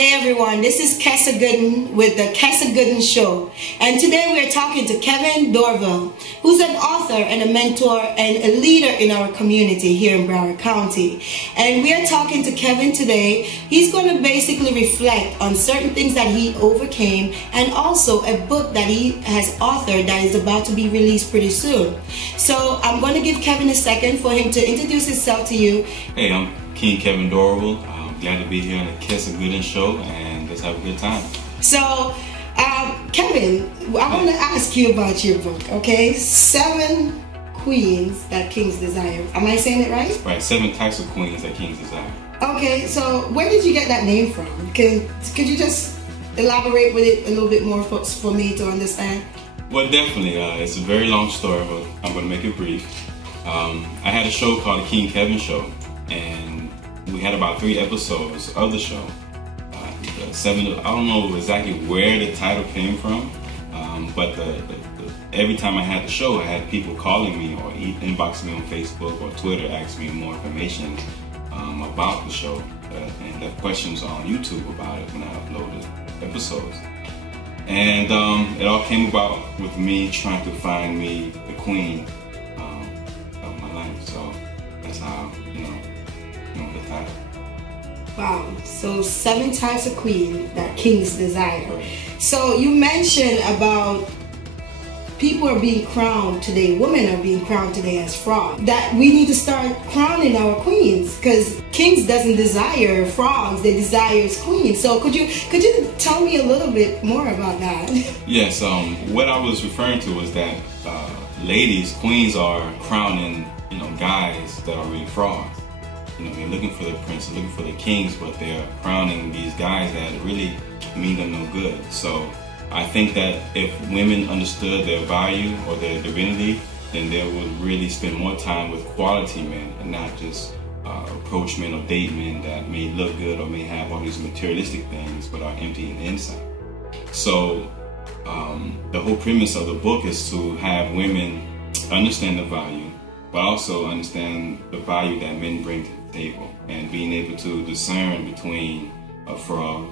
day, everyone. This is Kessa Gooden with the Kessa Gooden Show. And today we are talking to Kevin Dorival, who's an author and a mentor and a leader in our community here in Broward County. And we are talking to Kevin today. He's going to basically reflect on certain things that he overcame and also a book that he has authored that is about to be released pretty soon. So I'm going to give Kevin a second for him to introduce himself to you. Hey, I'm King Kevin Dorival. Glad to be here on the Kessa Gooden Show, and let's have a good time. So, Kevin, I want to ask you about your book, okay? 7 Queens that Kings Desire. Am I saying it right? Right, 7 types of queens that kings desire. Okay, so where did you get that name from? Could you just elaborate with it a little bit more for me to understand? Well, definitely. It's a very long story, but I'm going to make it brief. I had a show called The King Kevin Show, and we had about 3 episodes of the show. I don't know exactly where the title came from, but every time I had the show, I had people calling me or inboxing me on Facebook or Twitter, asking me more information about the show, and left questions on YouTube about it when I uploaded episodes. And it all came about with me trying to find me the queen of my life. So that's how, the title. Wow, so 7 types of queen that kings desire. So you mentioned about people are being crowned today, women are being crowned today as frogs. That we need to start crowning our queens, because kings doesn't desire frogs, they desire queens. So could you tell me a little bit more about that? Yes, what I was referring to was that ladies, queens are crowning, guys that are really frogs. They're looking for the prince, they're looking for the kings, but they're crowning these guys that really mean them no good. So I think that if women understood their value or their divinity, then they would really spend more time with quality men and not just approach men or date men that may look good or may have all these materialistic things but are empty in the inside. So the whole premise of the book is to have women understand the value, but also understand the value that men bring to the table, and being able to discern between a frog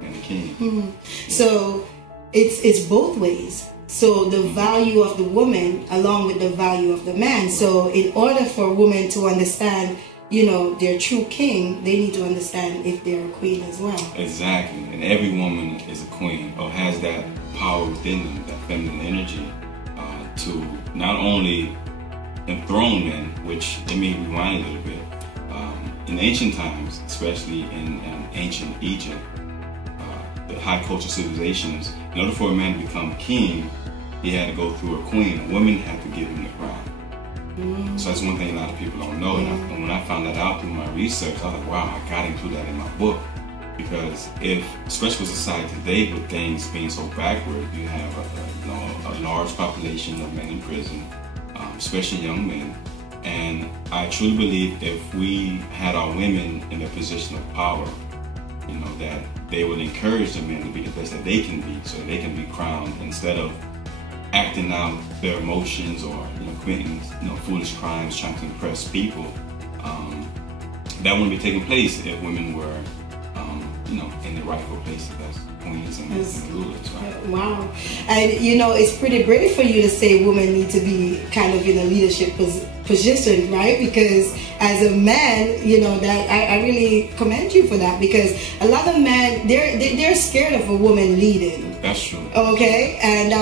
and a king. Mm-hmm. So it's both ways. So the value of the woman along with the value of the man. So in order for women to understand, their true king, they need to understand if they're a queen as well. Exactly. And every woman is a queen or has that power within them, that feminine energy, to not only enthrone men, which let me rewind a little bit. In ancient times, especially in ancient Egypt, the high culture civilizations, in order for a man to become king, he had to go through a queen. A woman had to give him the crown. So that's one thing a lot of people don't know. And when I found that out through my research, I was like, wow, I gotta include that in my book. Because especially with society today, with things being so backward, you have a large population of men in prison, especially young men. And I truly believe if we had our women in a position of power, that they would encourage the men to be the best that they can be, so they can be crowned, instead of acting out their emotions or committing foolish crimes trying to impress people. That wouldn't be taking place if women were in the rightful places as queens and rulers, right? Wow. And it's pretty brave for you to say women need to be kind of in a leadership position, right? Because as a man, that I really commend you for that, because a lot of men, they're scared of a woman leading. That's true. Okay, and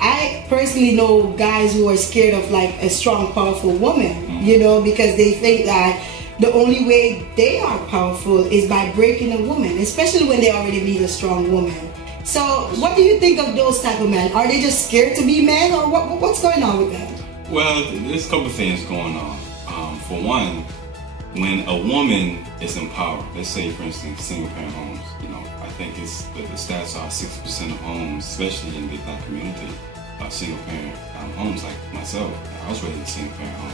I personally know guys who are scared of like a strong, powerful woman, because they think that the only way they are powerful is by breaking a woman, especially when they already meet a strong woman. So what do you think of those type of men? Are they just scared to be men, or what's going on with them? Well, there's a couple of things going on. For one, when a woman is empowered, let's say for instance single parent homes, I think the stats are 60% of homes, especially in the Black community, are single parent homes. Like myself, I was raised in a single parent home.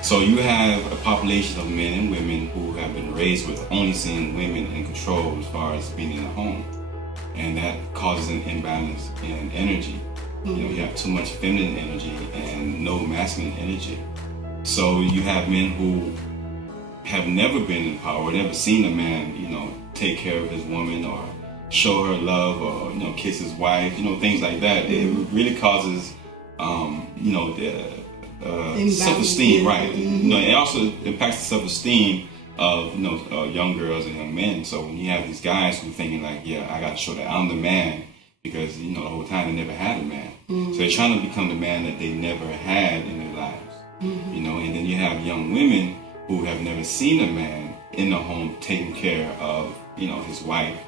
So you have a population of men and women who have been raised with only seeing women in control as far as being in a home. And that causes an imbalance in energy. You have too much feminine energy and no masculine energy. So you have men who have never been in power, never seen a man, take care of his woman or show her love or, you know, kiss his wife, you know, things like that. It really causes, you know, the self-esteem, right? You know, it also impacts the self-esteem of, you know, young girls and young men. So when you have these guys who are thinking like, yeah, I got to show that I'm the man, because, you know, the whole time they never had a man. So they're trying to become the man that they never had in their lives. You know, and then you have young women who have never seen a man in the home taking care of, you know, his wife,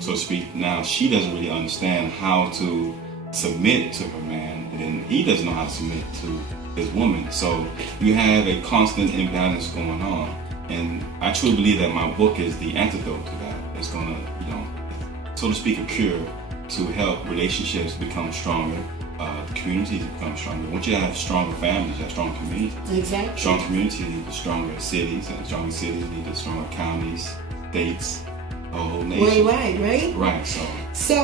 so to speak. Now she doesn't really understand how to submit to her man, and then he doesn't know how to submit to his woman. So you have a constant imbalance going on. And I truly believe that my book is the antidote to that. It's going to, you know, so to speak, a cure to help relationships become stronger, communities become stronger. Once you have stronger families, you have strong communities. Exactly. Strong communities lead to stronger cities, and stronger cities lead to stronger counties, states, a whole nation. Worldwide, right? Right. So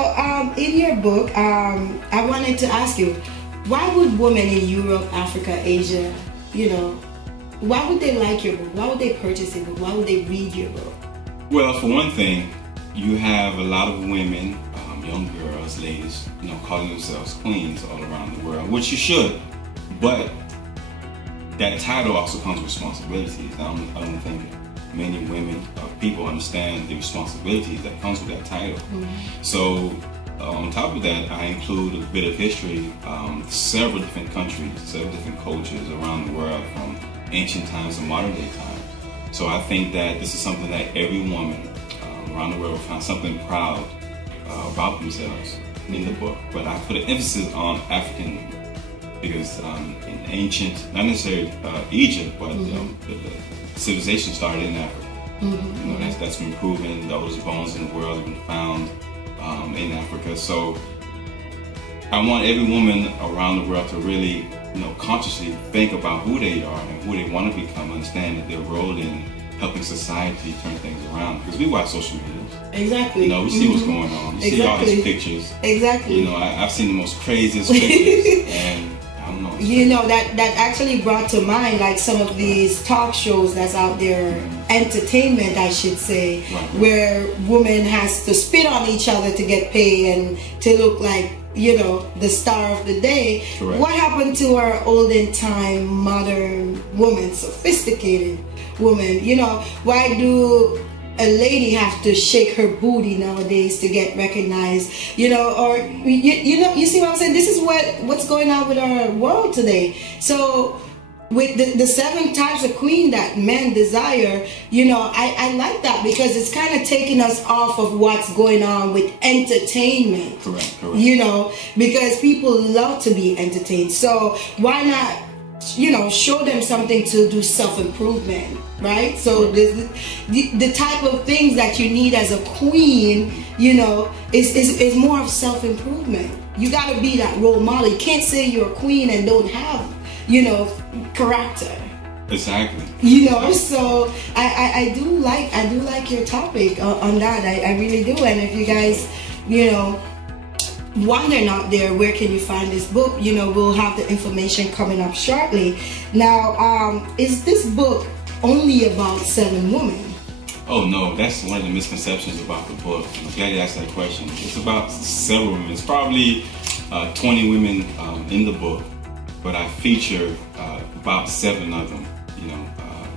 in your book, I wanted to ask you, why would women in Europe, Africa, Asia, you know, why would they like your book? Why would they purchase your book? Why would they read your book? Well, for one thing, you have a lot of women, young girls, ladies, you know, calling themselves queens all around the world, which you should. But that title also comes with responsibilities. I don't think many women or people understand the responsibilities that comes with that title. So on top of that, I include a bit of history, several different countries, several different cultures around the world, from ancient times to modern day times. So I think that this is something that every woman around the world will find something proud about themselves in the book. But I put an emphasis on African, because in ancient, not necessarily Egypt, but the civilization started in Africa. You know, that's been proven. The oldest bones in the world have been found in Africa. So I want every woman around the world to really, you know, consciously think about who they are and who they want to become, understand that their role in helping society turn things around. Because we watch social media. Exactly. You know, we see what's going on. You see all these pictures. Exactly. You know, I've seen the most craziest pictures, and I don't know. You know, that actually brought to mind like some of these talk shows that's out there, entertainment, I should say, where women has to spit on each other to get paid and to look like, you know, the star of the day. Correct. What happened to our olden time modern woman, sophisticated woman? You know, why do a lady have to shake her booty nowadays to get recognized? You know, or you know, you see what I'm saying? This is what's going on with our world today. So with the 7 types of queen that men desire, you know, I like that, because it's kind of taking us off of what's going on with entertainment. Correct. You know, because people love to be entertained. So why not, you know, show them something to do self-improvement, right? So the type of things that you need as a queen, you know, is more of self-improvement. You got to be that role model. You can't say you're a queen and don't have, you know, character. Exactly. You know, so I do like your topic on that. I really do. And if you guys, you know, wondering out there, where can you find this book? You know, we'll have the information coming up shortly. Now, is this book only about 7 women? Oh no, that's one of the misconceptions about the book. I'm glad you asked that question. It's about several women. It's probably 20 women in the book, but I feature about 7 of them. You know,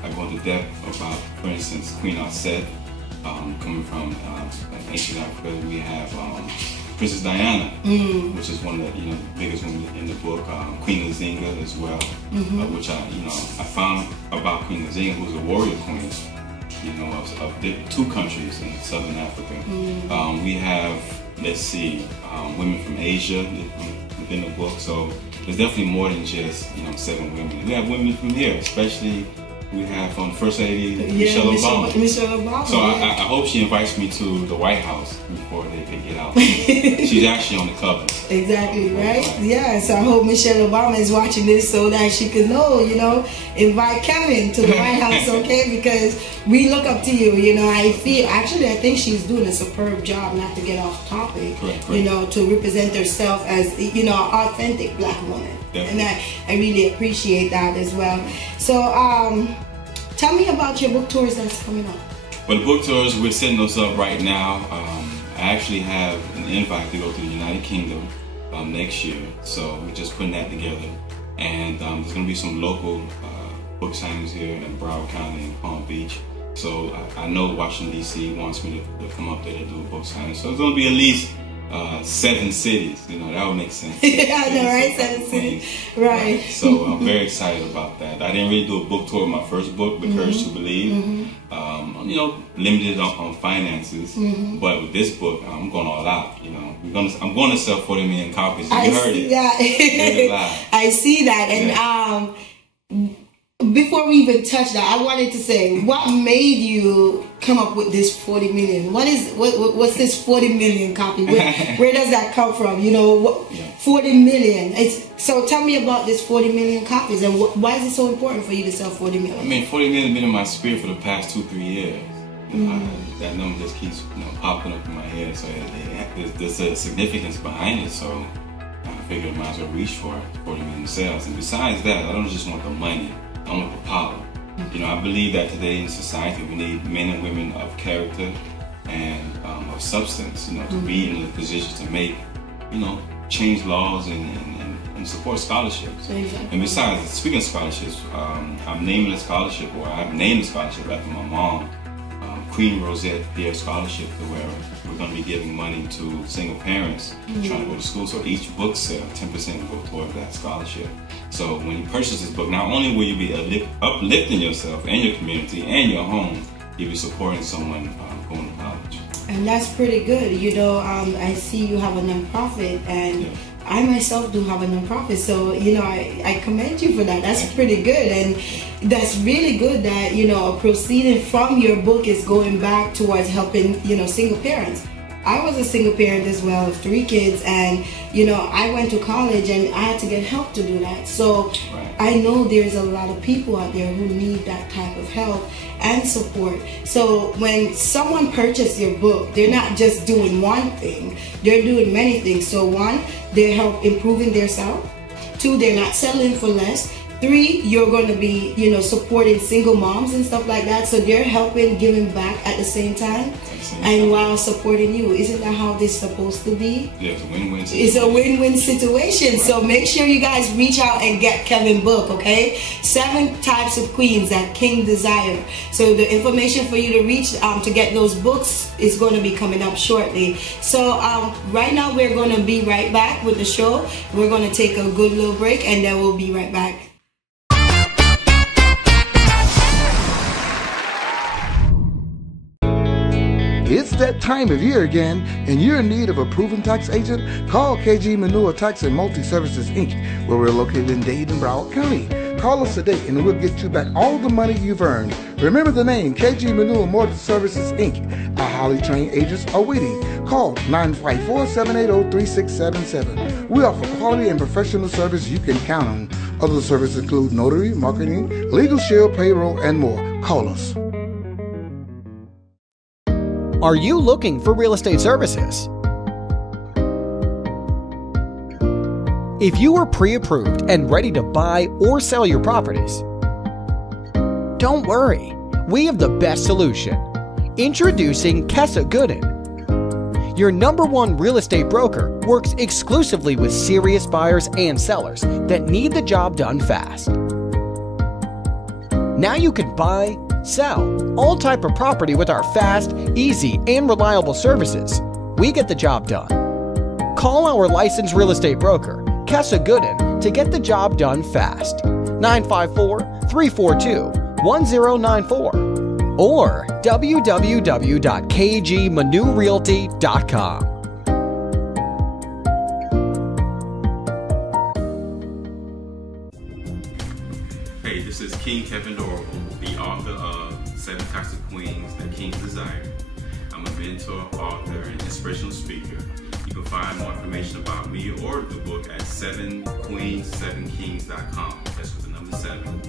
I go into depth about, for instance, Queen Aset, coming from ancient Africa. We have Princess Diana, which is one of the, you know, biggest women in the book. Queen Nzinga as well, which I found about Queen Nzinga, who's a warrior queen, you know, of 2 countries in Southern Africa. We have, let's see, women from Asia within the book. So there's definitely more than just, you know, 7 women. We have women from here, especially. We have First Lady Michelle Obama. Michelle Obama. So I hope she invites me to the White House before they get out. She's actually on the cover. Exactly, right? Yeah, so I hope Michelle Obama is watching this so that she could know, you know, invite Kevin to the White House, okay? Because we look up to you, you know. I think she's doing a superb job, not to get off topic, correct. You know, to represent herself as, you know, an authentic black woman. Definitely. And I really appreciate that as well. So, tell me about your book tours that's coming up. But the book tours, we're setting those up right now. I actually have an invite to go to the United Kingdom next year, so we're just putting that together. And there's going to be some local book signings here in Broward County and Palm Beach. So I know Washington, D.C. wants me to come up there to do a book signing. So it's going to be at least 7 cities. You know, that would make sense. Yeah, I know, right? 7 cities. Right. So I'm very excited about that. I didn't really do a book tour with my first book, The Courage to Believe. You know, limited on finances. But with this book, I'm going all out. You know, I'm going to sell 40 million copies. You heard it. That. I see that. And before we even touch that, I wanted to say, what made you come up with this 40 million? What's this 40 million copy? Where does that come from? You know, 40 million. So tell me about this 40 million copies, and why is it so important for you to sell 40 million? I mean, 40 million has been in my spirit for the past 2-3 years. That number just keeps popping up in my head. So there's a significance behind it. So I figured I might as well reach for it, 40 million sales. And besides that, I don't just want the money. I want the power. You know, I believe that today in society we need men and women of character and of substance, you know, to be in the position to make, you know, change laws and support scholarships. Exactly. And besides, speaking of scholarships, I'm naming a scholarship, or I've named a scholarship after my mom, Queen Rosette Pierre Scholarship, where we're going to be giving money to single parents trying to go to school. So each book sale, 10% will go toward that scholarship. So when you purchase this book, not only will you be uplifting yourself and your community and your home, you'll be supporting someone going to college. And that's pretty good. You know, I see you have a nonprofit, and I myself do have a nonprofit. So, you know, I commend you for that. That's pretty good. And that's really good that, you know, a proceeding from your book is going back towards helping, you know, single parents. I was a single parent as well of 3 kids, and you know, I went to college and I had to get help to do that. So I know there's a lot of people out there who need that type of help and support. So when someone purchases your book, they're not just doing one thing, they're doing many things. So 1, they help improving their self. 2, they're not settling for less. 3, you're going to be, you know, supporting single moms and stuff like that. So they're helping, giving back at the same time, and while supporting you. Isn't that how this is supposed to be? Yeah, it's a win-win situation. It's a win-win situation. So make sure you guys reach out and get Kevin book, okay? 7 Types of Queens that King desire. So the information for you to reach to get those books is going to be coming up shortly. So right now we're going to be right back with the show. We're going to take a good little break, and then we'll be right back. It's that time of year again, and you're in need of a proven tax agent? Call KG Manure Tax and Multi-Services, Inc., where we're located in Dade and Broward County. Call us today, and we'll get you back all the money you've earned. Remember the name, KG Manure Multi-Services, Inc. Our highly trained agents are waiting. Call 954-780-3677. We offer quality and professional service you can count on. Other services include notary, marketing, legal shield, payroll, and more. Call us. Are you looking for real estate services? If you are pre-approved and ready to buy or sell your properties, don't worry, we have the best solution. Introducing Kessa Gooden. Your #1 real estate broker works exclusively with serious buyers and sellers that need the job done fast. Now you can buy, sell all type of property with our fast, easy, and reliable services. We get the job done. Call our licensed real estate broker, Kessa Gooden, to get the job done fast. 954-342-1094 or www.kgmanurealty.com. Hey, this is King Kevin Dorival, the author of 7 Types of Queens that Kings Desire. I'm a mentor, author, and inspirational speaker. You can find more information about me or the book at 7queens7kings.com. That's with the number 7.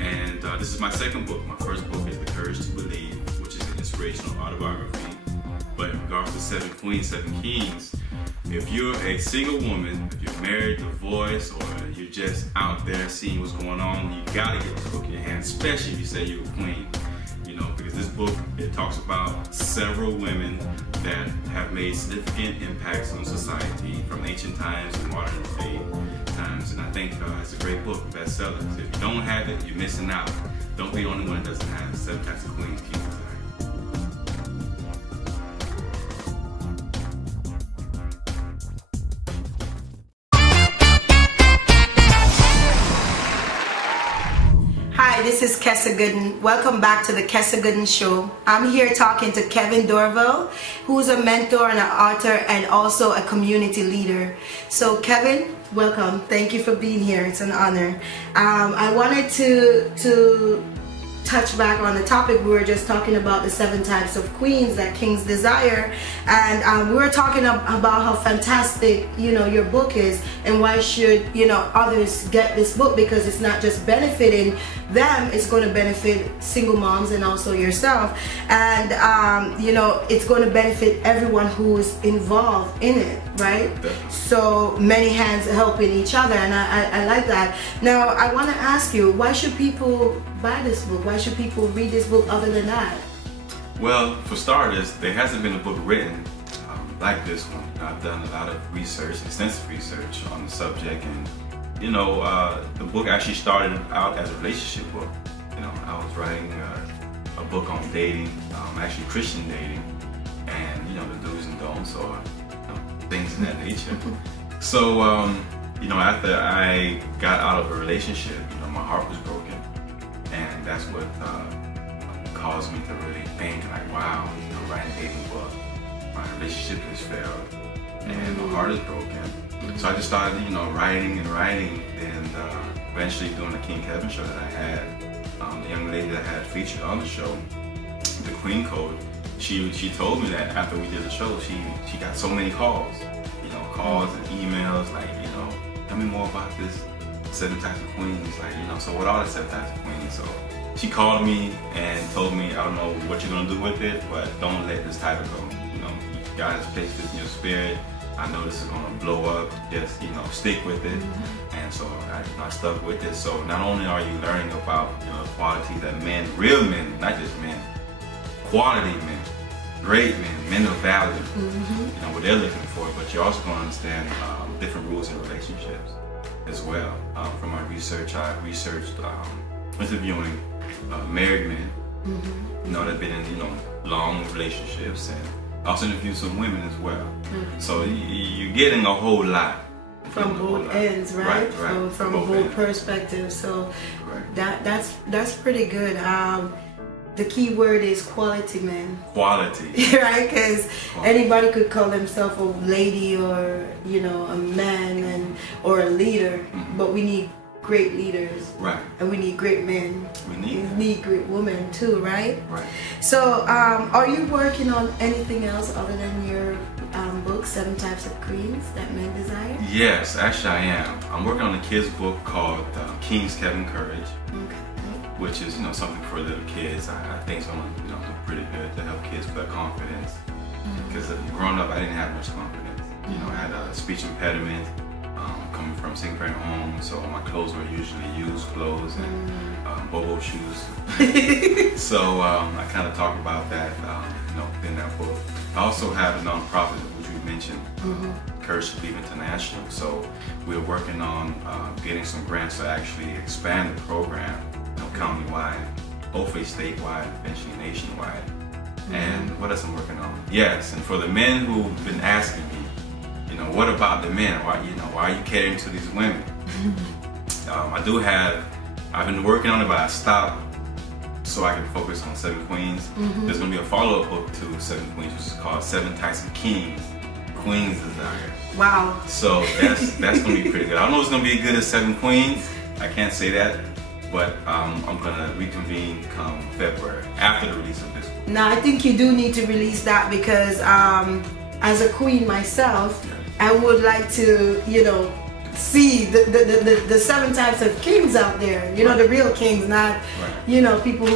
And this is my second book. My first book is The Courage to Believe, which is an inspirational autobiography. But in regards to 7 Queens, 7 Kings, if you're a single woman, if you're married, divorced, or you're just out there seeing what's going on, you gotta get this book in your hand, especially if you say you're a queen. You know, because This book, it talks about several women that have made significant impacts on society from ancient times to modern day times, and I think it's a great book, bestseller. So if you don't have it, you're missing out. Don't be the only one that doesn't have 7 Types of Queens, Kings Desire. Hi, this is Kessa Gooden. Welcome back to the Kessa Gooden Show. I'm here talking to Kevin Dorival, who's a mentor and an author and also a community leader. So Kevin, welcome. Thank you for being here. It's an honor. I wanted to touch back on the topic. We were just talking about the 7 types of queens that kings desire, and we were talking about how fantastic, you know, your book is, and why should, you know, others get this book, because it's not just benefiting them, it's going to benefit single moms and also yourself, and you know, it's going to benefit everyone who's involved in it, right? So many hands helping each other, and I like that. Now I want to ask you, why should people buy this book? Why should people read this book other than that? Well, for starters, there hasn't been a book written like this one. I've done a lot of research, extensive research on the subject, and you know, the book actually started out as a relationship book. You know, I was writing a book on dating, actually Christian dating, and you know, the do's and don'ts, or you know, things of that nature. So, you know, after I got out of a relationship, you know, my heart was broken. And that's what caused me to really think, like, wow, you know, writing a dating book, my relationship has failed, and my heart is broken. So I just started, you know, writing, and eventually doing the King Kevin show that I had. The young lady that I had featured on the show, the Queen Code, she told me that after we did the show, she got so many calls, you know, calls and emails, like, you know, tell me more about this 7 Types of Queens, like, you know, so what are the 7 Types of Queens? So she called me and told me, I don't know what you're gonna do with it, but don't let this title go. You know, God has placed this in your spirit. I know this is gonna blow up. Just, you know, stick with it. And so I stuck with it. So not only are you learning about, you know, qualities that men, real men, not just men, quality men, great men of value, you know, what they're looking for, but you're also gonna understand different rules in relationships as well. From my research, I researched interviewing married men, you know, that have been in, you know, long relationships, and also interviewed some women as well. So you're getting a whole lot from both ends, right? Right. So from both perspectives. So that's pretty good. The key word is quality men. Quality. Right? Because anybody could call themselves a lady, or, you know, a man, or a leader, but we need great leaders. Right. And we need great men. We need great women too, right? Right. So are you working on anything else other than your book, 7 Types of Queens That Men Desire? Yes, actually I am. I'm working on a kid's book called King's Kevin Courage. Which is, you know, something for little kids. I think it's gonna, you know, do pretty good to help kids with their confidence. Because growing up, I didn't have much confidence. You know, I had a speech impediment, coming from single parent home, so my clothes were usually used clothes and bobo shoes. So I kind of talk about that, you know, in that book. I also have a nonprofit, which we mentioned, Courage to Leave International. So we're working on getting some grants to actually expand the program, you know, countywide, hopefully statewide, eventually nationwide. And what else I'm working on? Yes, and for the men who've been asking me, you know, what about the men? Why, you know, why are you catering to these women? I've been working on it, but I stopped so I can focus on 7 Queens. There's gonna be a follow-up book to 7 Queens, which is called 7 Types of Kings, Queens Desire. Wow. So that's gonna be pretty good. I don't know if it's gonna be as good as 7 Queens. I can't say that, but I'm gonna reconvene come February after the release of this book. Now I think you do need to release that, because as a queen myself, I would like to, you know, see the 7 types of kings out there. You know, the real kings, not, you know, people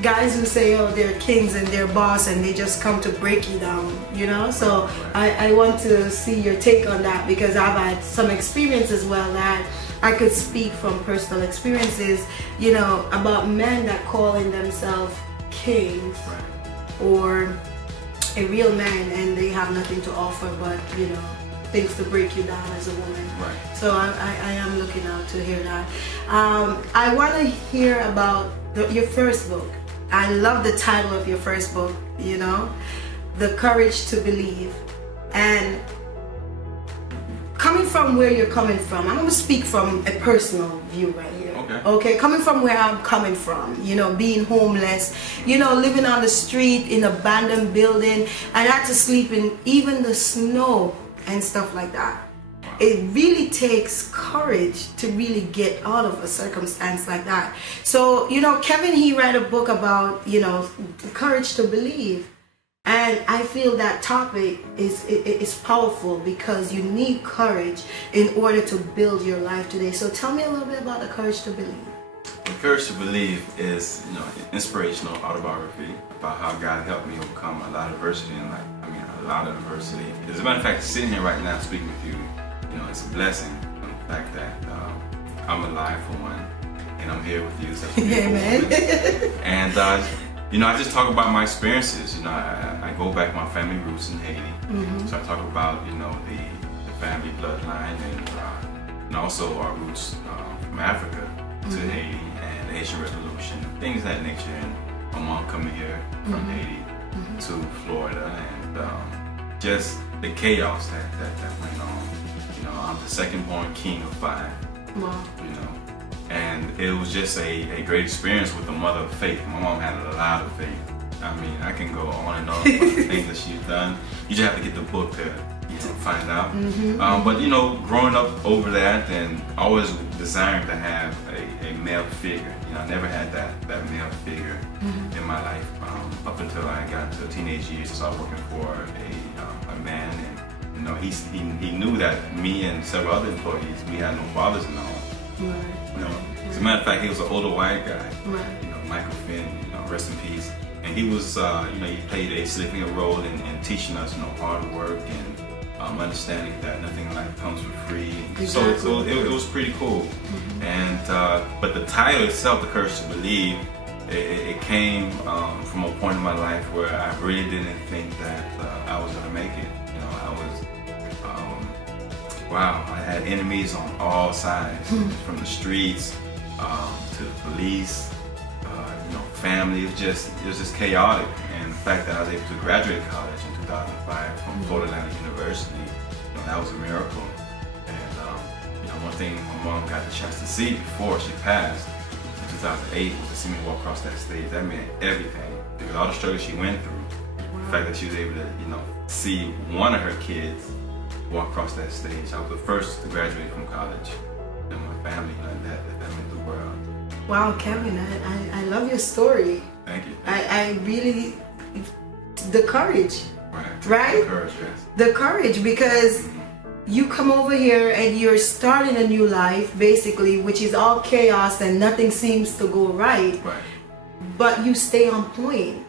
guys who say, oh, they're kings and they're boss and they just come to break you down, you know? So I want to see your take on that, because I've had some experience as well that I could speak from personal experiences, you know, about men that calling themselves king or a real man and they have nothing to offer but, you know, things to break you down as a woman. Right. So I am looking out to hear that. I want to hear about your first book. I love the title of your first book, you know, The Courage to Believe. And coming from where you're coming from, I'm going to speak from a personal view right here. Okay, coming from where I'm coming from, you know, being homeless, you know, living on the street in an abandoned building, and I had to sleep in even the snow and stuff like that. It really takes courage to really get out of a circumstance like that. So, you know, Kevin, he read a book about, you know, the courage to believe. And I feel that topic is powerful because you need courage in order to build your life today. So tell me a little bit about The Courage to Believe. The Courage to Believe is, you know, an inspirational autobiography about how God helped me overcome a lot of adversity in life. I mean, a lot of adversity. As a matter of fact, sitting here right now speaking with you, you know, it's a blessing. The fact that I'm alive for one, and I'm here with you. So Amen. And you know, I just talk about my experiences. You know, I go back my family roots in Haiti. So I talk about, you know, the family bloodline and also our roots from Africa to Haiti and the Haitian Revolution, things of that nature. And my mom coming here from Haiti to Florida and just the chaos that went on. You know, I'm the second born king of 5. Wow. You know. And it was just a great experience with the mother of faith. My mom had a lot of faith. I mean, I can go on and on about the things that she's done. You just have to get the book to, you know, find out. But, you know, growing up over that and always desiring to have a male figure. You know, I never had that male figure in my life up until I got to teenage years. So I was working for a man, and, you know, he knew that me and several other employees, we had no fathers in the home. Right. You know, as a matter of fact, he was an older white guy. Right. You know, Michael Finn, you know, rest in peace. And he was, you know, he played a significant role in teaching us, you know, hard work and understanding that nothing in life comes for free. Exactly. So it was pretty cool. And but the title itself, The Courage to Believe, it came from a point in my life where I really didn't think that I was gonna make it. You know, I was. Wow, I had enemies on all sides, from the streets to the police, you know, family. It was just chaotic. And the fact that I was able to graduate college in 2005 from Florida Atlantic University, you know, that was a miracle. And you know, one thing my mom got the chance to see before she passed in 2008 was to see me walk across that stage. That meant everything because all the struggles she went through. The fact that she was able to, you know, see one of her kids walk across that stage. I was the first to graduate from college, and my family, you know, that meant the world. Wow, Kevin, I love your story. Thank you. I really, the courage. Right? The courage, yes. The courage, because you come over here and you're starting a new life, basically, which is all chaos and nothing seems to go right. Right. But you stay on point.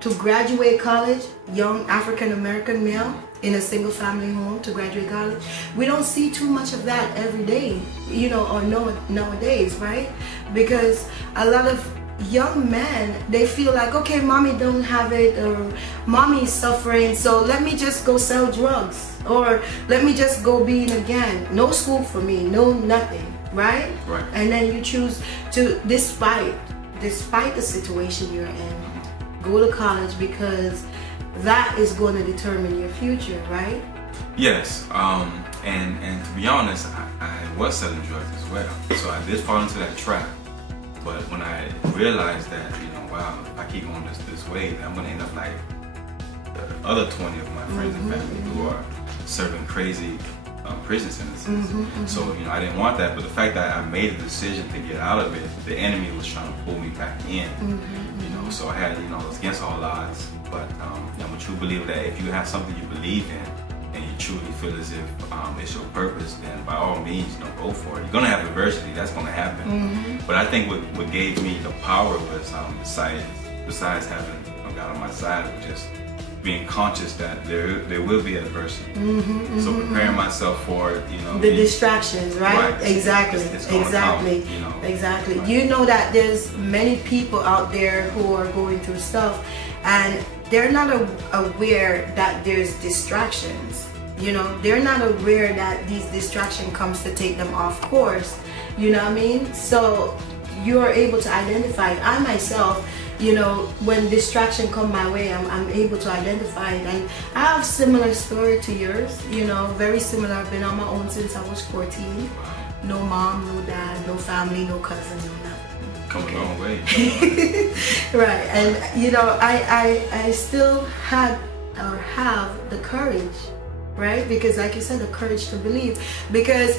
To graduate college, young African-American male in a single family home to graduate college, we don't see too much of that every day, you know, or nowadays, right? Because a lot of young men, they feel like, okay, mommy don't have it, or mommy is suffering, so let me just go sell drugs, or let me just go be in a gang. No school for me, no nothing, right? Right. And then you choose to, despite the situation you're in, go to college because that is going to determine your future, right? Yes, and to be honest, I was selling drugs as well, so I did fall into that trap. But when I realized that, you know, wow, if I keep going this way, I'm going to end up like the other 20 of my friends and family who are serving crazy prison sentences. So, you know, I didn't want that, but the fact that I made a decision to get out of it, the enemy was trying to pull me back in. You know, so I had, you know, it was against all odds. But I'm a true believer that if you have something you believe in and you truly feel as if it's your purpose, then by all means, you know, go for it. You're gonna have adversity, that's gonna happen. But I think what gave me the power was besides having, you know, God on my side, was just being conscious that there will be adversity. So preparing myself for it, you know. The distractions, right? Exactly. It's gonna Exactly. come, you know. Exactly. Right. You know that there's many people out there who are going through stuff, and they're not aware that there's distractions. You know, they're not aware that these distraction comes to take them off course. You know what I mean? So you are able to identify it. I myself, you know, when distraction come my way, I'm able to identify it. And I have similar story to yours, you know, very similar. I've been on my own since I was 14. No mom, no dad, no family, no cousin, no nothing. Come a long way. Right. And you know, I still had or have the courage, right? Because like you said, the courage to believe. Because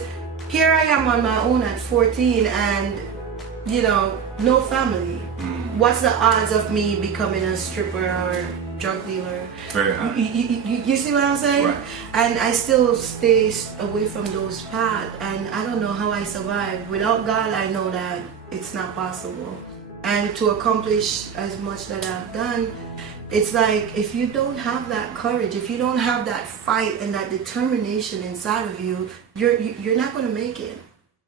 here I am on my own at 14 and, you know, no family. What's the odds of me becoming a stripper or drug dealer? Very high. You see what I'm saying? Right. And I still stay away from those paths, and I don't know how I survived. Without God, I know that it's not possible. And to accomplish as much that I've done, it's like if you don't have that courage, if you don't have that fight and that determination inside of you, you're not going to make it.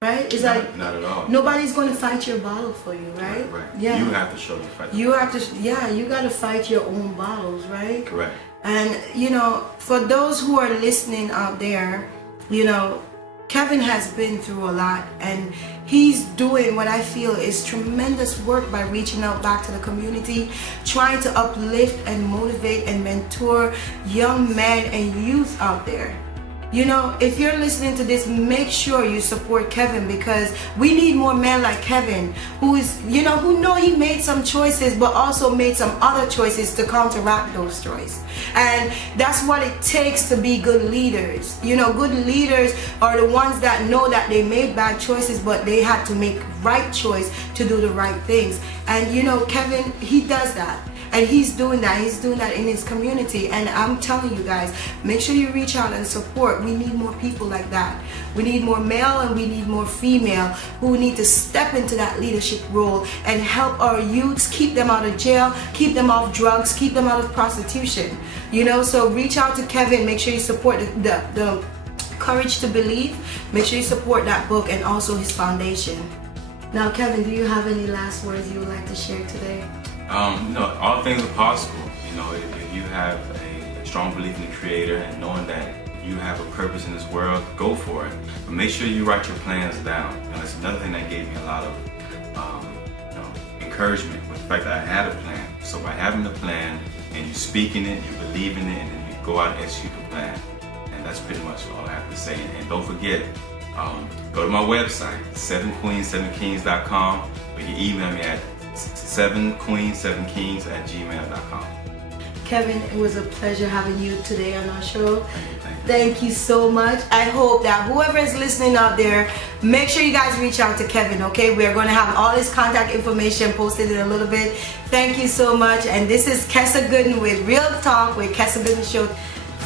Right? It's like not at all. Nobody's going to fight your battle for you, right? Right. Yeah. You have to show the fight. You have to, yeah, you got to fight your own battles, right? Correct. And, you know, for those who are listening out there, you know, Kevin has been through a lot, and he's doing what I feel is tremendous work by reaching out back to the community, trying to uplift and motivate and mentor young men and youth out there. You know, if you're listening to this, make sure you support Kevin, because we need more men like Kevin who is, you know, who know he made some choices but also made some other choices to counteract those choices. And that's what it takes to be good leaders. You know, good leaders are the ones that know that they made bad choices, but they had to make right choice to do the right things. And you know, Kevin, he does that. And he's doing that. He's doing that in his community. And I'm telling you guys, make sure you reach out and support. We need more people like that. We need more male and we need more female who need to step into that leadership role and help our youths, keep them out of jail, keep them off drugs, keep them out of prostitution. You know, so reach out to Kevin. Make sure you support the Courage to Believe. Make sure you support that book and also his foundation. Now, Kevin, do you have any last words you would like to share today? You know, all things are possible. You know, if you have a strong belief in the Creator and knowing that you have a purpose in this world, go for it. But make sure you write your plans down. And that's another thing that gave me a lot of you know, encouragement with the fact that I had a plan. So by having the plan and you speak in it, you believe in it, and then you go out and execute the plan. And that's pretty much all I have to say. And don't forget, go to my website, 7queens7kings.com, or you can email me at 7queens7kings@gmail.com. Kevin, it was a pleasure having you today on our show. Thank you so much. I hope that whoever is listening out there, make sure you guys reach out to Kevin, okay? We're going to have all his contact information posted in a little bit. Thank you so much. And this is Kessa Gooden with Real Talk with Kessa Gooden Show.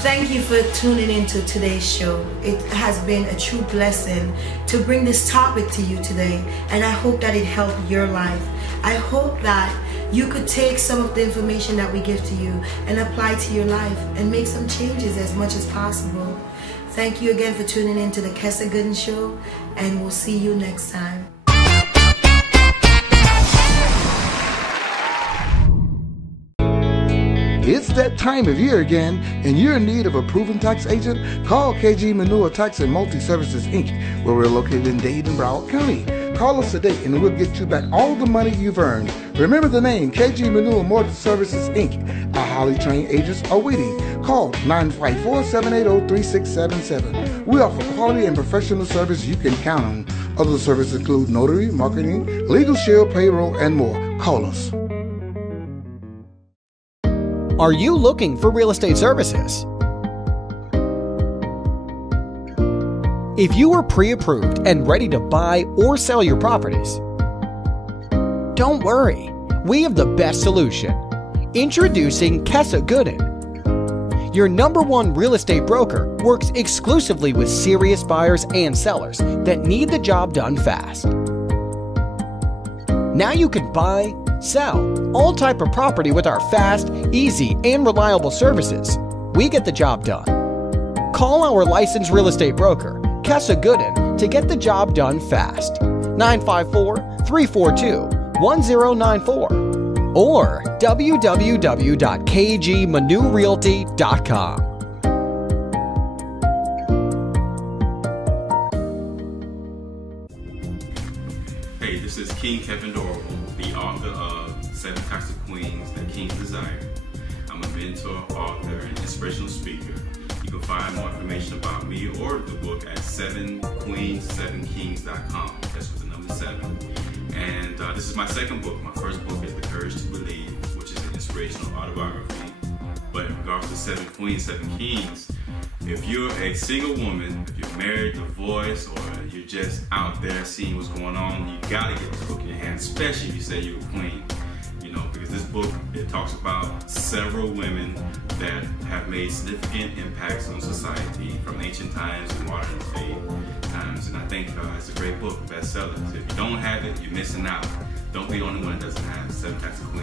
Thank you for tuning into today's show. It has been a true blessing to bring this topic to you today, and I hope that it helped your life. I hope that you could take some of the information that we give to you and apply to your life and make some changes as much as possible. Thank you again for tuning in to the Kessa Gooden Show, and we'll see you next time. It's that time of year again, and you're in need of a proven tax agent? Call KG Manure Tax and Multi-Services, Inc., where we're located in Dade and Broward County. Call us today, and we'll get you back all the money you've earned. Remember the name, KG Manure Multi-Services, Inc. Our highly trained agents are waiting. Call 954-780-3677. We offer quality and professional service you can count on. Other services include notary, marketing, legal shield, payroll, and more. Call us. Are you looking for real estate services? If you are pre-approved and ready to buy or sell your properties, don't worry, we have the best solution. Introducing Kessa Gooden. Your #1 real estate broker works exclusively with serious buyers and sellers that need the job done fast. Now you can buy, sell all type of property with our fast, easy, and reliable services. We get the job done. Call our licensed real estate broker, Kessa Gooden, to get the job done fast. 954-342-1094 or www.kgmanurealty.com. Hey, this is King Kevin Dorival, the author of 7 Types of Queens That Kings Desire. I'm a mentor, author, and inspirational speaker. You can find more information about me or the book at 7queens7kings.com. That's with the number 7. And this is my second book. My first book is The Courage to Believe, which is an inspirational autobiography. But in regards to 7 Queens, 7 Kings, if you're a single woman, if you're married, divorced, or you're just out there seeing what's going on, you gotta get the book in your hand, especially if you say you're a queen. Because this book, it talks about several women that have made significant impacts on society from ancient times to modern day times. And I think it's a great book, bestseller. So if you don't have it, you're missing out. Don't be the only one that doesn't have 7 Types of Queens.